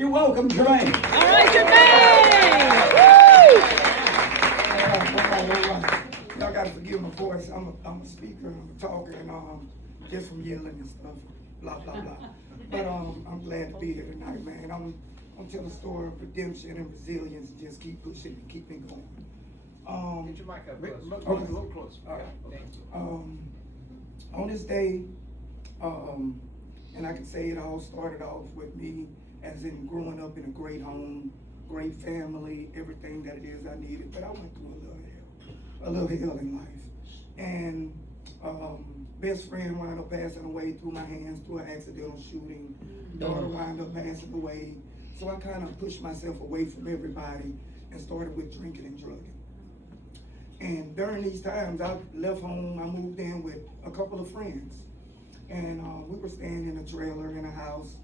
you welcome Jermaine? All right, Jermaine! Y'all gotta forgive my voice. I'm a speaker, I'm a talker, and just from yelling and stuff, blah blah blah. But I'm glad to be here tonight, man. I'm gonna tell a story of redemption and resilience, and just keep pushing and keep me going. Get your mic up close. Okay. A little closer. All right. Thank you. On this day, and I can say it all started off with me as in growing up in a great home, great family, everything that it is I needed, but I went through a little hell in life. And best friend wound up passing away through my hands through an accidental shooting. Daughter wound up passing away. So I kind of pushed myself away from everybody and started with drinking and drugging. And during these times, I left home, I moved in with a couple of friends. And we were staying in a trailer in a house,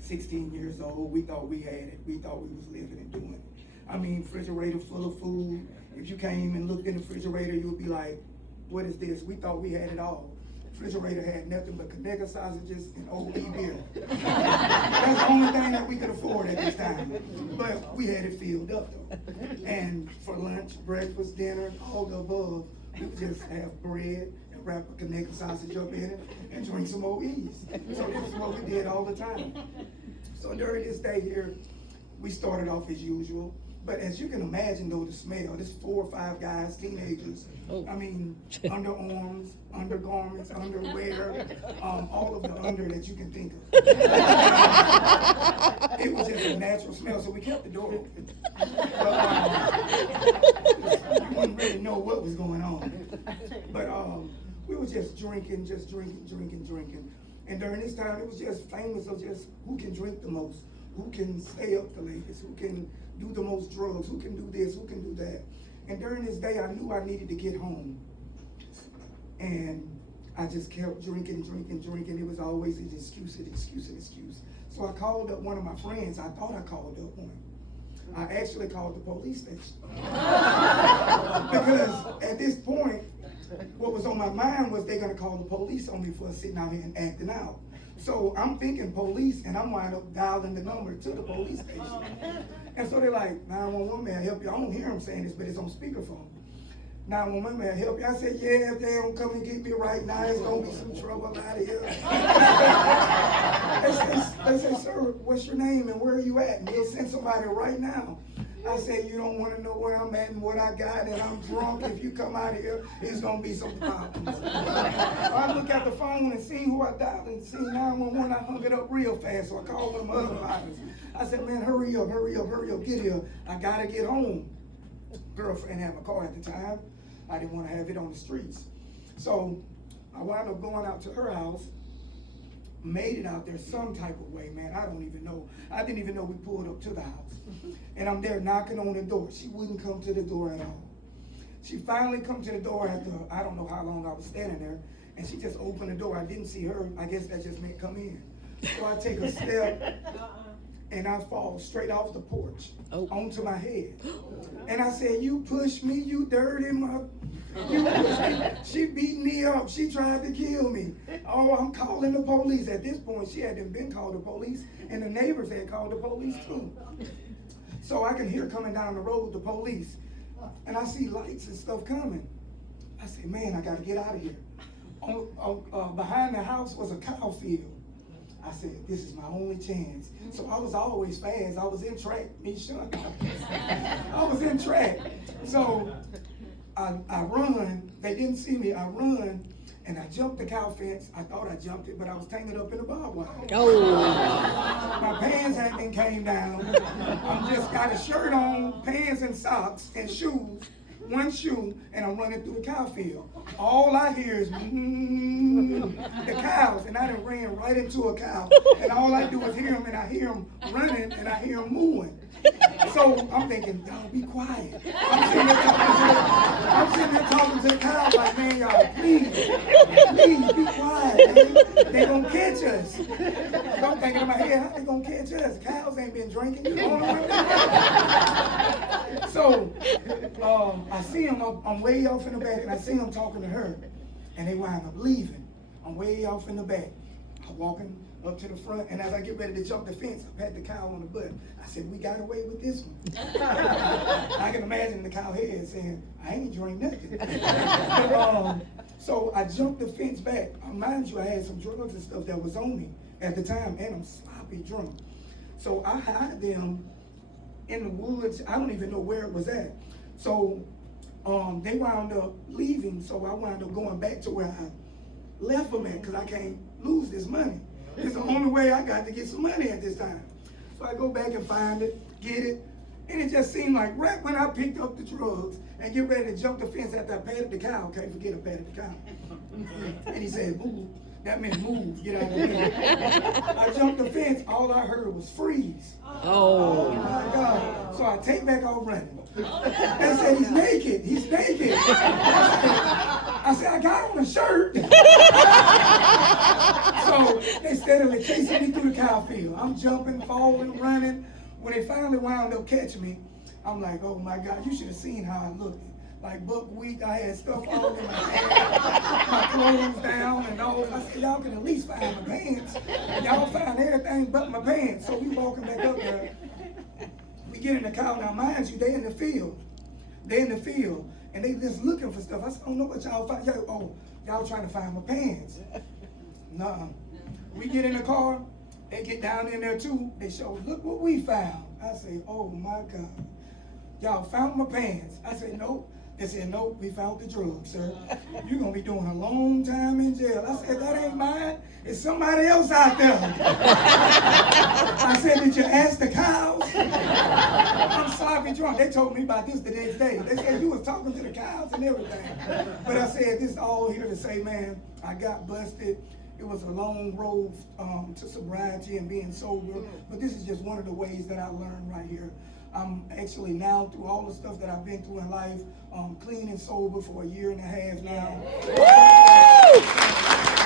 16 years old. We thought we had it. We thought we was living and doing it. I mean, refrigerator full of food. If you came and looked in the refrigerator, you would be like, what is this? We thought we had it all. Refrigerator had nothing but Connecticut sausages and OE beer. That's the only thing that we could afford at this time. But we had it filled up though. And for lunch, breakfast, dinner, all the above, we would just have bread and wrap a Connecticut sausage up in it and drink some OEs. So this is what we did all the time. So during this day here, we started off as usual. But as you can imagine though, the smell, this 4 or 5 guys, teenagers, I mean, underarms, undergarments, underwear, all of the under that you can think of. It was just a natural smell, so we kept the door open. But, you wouldn't really know what was going on. But we were just drinking. And during this time, it was just famous of just who can drink the most, who can stay up the latest, who can do the most drugs, who can do this, who can do that. And during this day, I knew I needed to get home. And I just kept drinking. It was always an excuse. So I called up one of my friends. I thought I called up one. I actually called the police station. Because at this point, what was on my mind was they're gonna call the police on me for sitting out here and acting out. So I'm thinking police, and I'm wind up dialing the number to the police station. And so they're like, 911, may I help you? I don't hear them saying this, but it's on speakerphone. 911, may I help you? I said, yeah, if they don't come and get me right now, it's gonna be some trouble out of here. They said, sir, what's your name and where are you at? And they'll send somebody right now. I said, you don't want to know where I'm at and what I got, and I'm drunk. If you come out of here, it's going to be some problems. I look at the phone and see who I dialed and see 911. I hung it up real fast, so I called one of my other partners. I said, man, hurry up, get here. I got to get home. Girlfriend had my car at the time. I didn't want to have it on the streets. So I wound up going out to her house, made it out there some type of way, man. I don't even know. I didn't even know we pulled up to the house. And I'm there knocking on the door. She wouldn't come to the door at all. She finally come to the door after, I don't know how long I was standing there, and she just opened the door. I didn't see her. I guess that just meant come in. So I take a step, and I fall straight off the porch onto my head. And I said, you pushed me, you dirty mother. You pushed me. She beat me up. She tried to kill me. Oh, I'm calling the police. At this point, she hadn't been called the police, and the neighbors had called the police too. So I can hear coming down the road the police, and I see lights and stuff coming. I say, man, I got to get out of here. Behind the house was a cow field. I said, this is my only chance. So I was always fast. I was in track. I was in track. So I run. They didn't see me. I run, and I jumped the cow fence. I thought I jumped it, but I was tangled up in the barbed wire. My pants hadn't came down. I'm just got a shirt on, pants and socks and shoes, one shoe, and I'm running through the cow field. All I hear is the cows, and I done ran right into a cow, and all I do is hear them, and I hear them running, and I hear them mooing. So I'm thinking, y'all be quiet. I'm sitting there talking to the cows like, man, y'all, please be quiet, man. They gonna catch us. So I'm thinking in my head, how they gonna catch us? Cows ain't been drinking. You don't know what. So I see them, I'm way off in the back, and I see them talking to her, and they wind up leaving. I'm way off in the back. I'm walking up to the front, and as I get ready to jump the fence, I pat the cow on the butt. I said, we got away with this one. I can imagine the cow head saying, I ain't drink nothing. So I jumped the fence back. Mind you, I had some drugs and stuff that was on me at the time, and I'm sloppy drunk. So I hid them in the woods. I don't even know where it was at. So they wound up leaving, so I wound up going back to where I left them at, because I can't lose this money. It's the only way I got to get some money at this time. So I go back and find it, get it, and it just seemed like right when I picked up the drugs and get ready to jump the fence after I patted the cow, can't forget I patted the cow. And he said, move. That meant move, get out of the way. I jumped the fence, all I heard was freeze. Oh. My God. So I take back off running. They said, he's naked, he's naked. I said, I got on a shirt. So they steadily chasing me through the cow field. I'm jumping, falling, running. When they finally wound up catching me, I'm like, oh my God, you should have seen how I looked. Like buckwheat, I had stuff all in my hair, my clothes down and all. I said, y'all can at least find my pants. Y'all find everything but my pants. So we walking back up there. We get in the cow. Now, mind you, they in the field. They in the field. And they just looking for stuff. I said, I don't know what y'all find. Y'all trying to find my pants. Nuh-uh. We get in the car. They get down in there too. They show, look what we found. I say, oh my God. Y'all found my pants. I said, nope. They said, nope, we found the drugs, sir. You're going to be doing a long time in jail. I said, that ain't mine. It's somebody else out there. I said, did you ask the cows? I'm sloppy drunk. They told me about this the next day. They said, you was talking to the cows and everything. But I said, this is all here to say, man, I got busted. It was a long road to sobriety and being sober. But this is just one of the ways that I learned right here. I'm actually now, through all the stuff that I've been through in life, clean and sober for a year and a half now.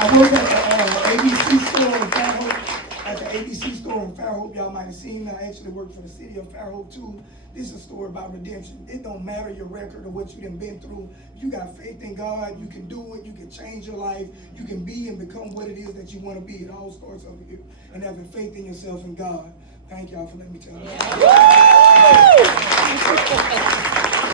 I work at the ABC store in Fairhope. At the ABC store in Fairhope, y'all might have seen me. I actually work for the city of Fairhope too. This is a story about redemption. It don't matter your record or what you done been through. You got faith in God. You can do it. You can change your life. You can be and become what it is that you want to be. It all starts over here. And having faith in yourself and God. Thank y'all for letting me tell you.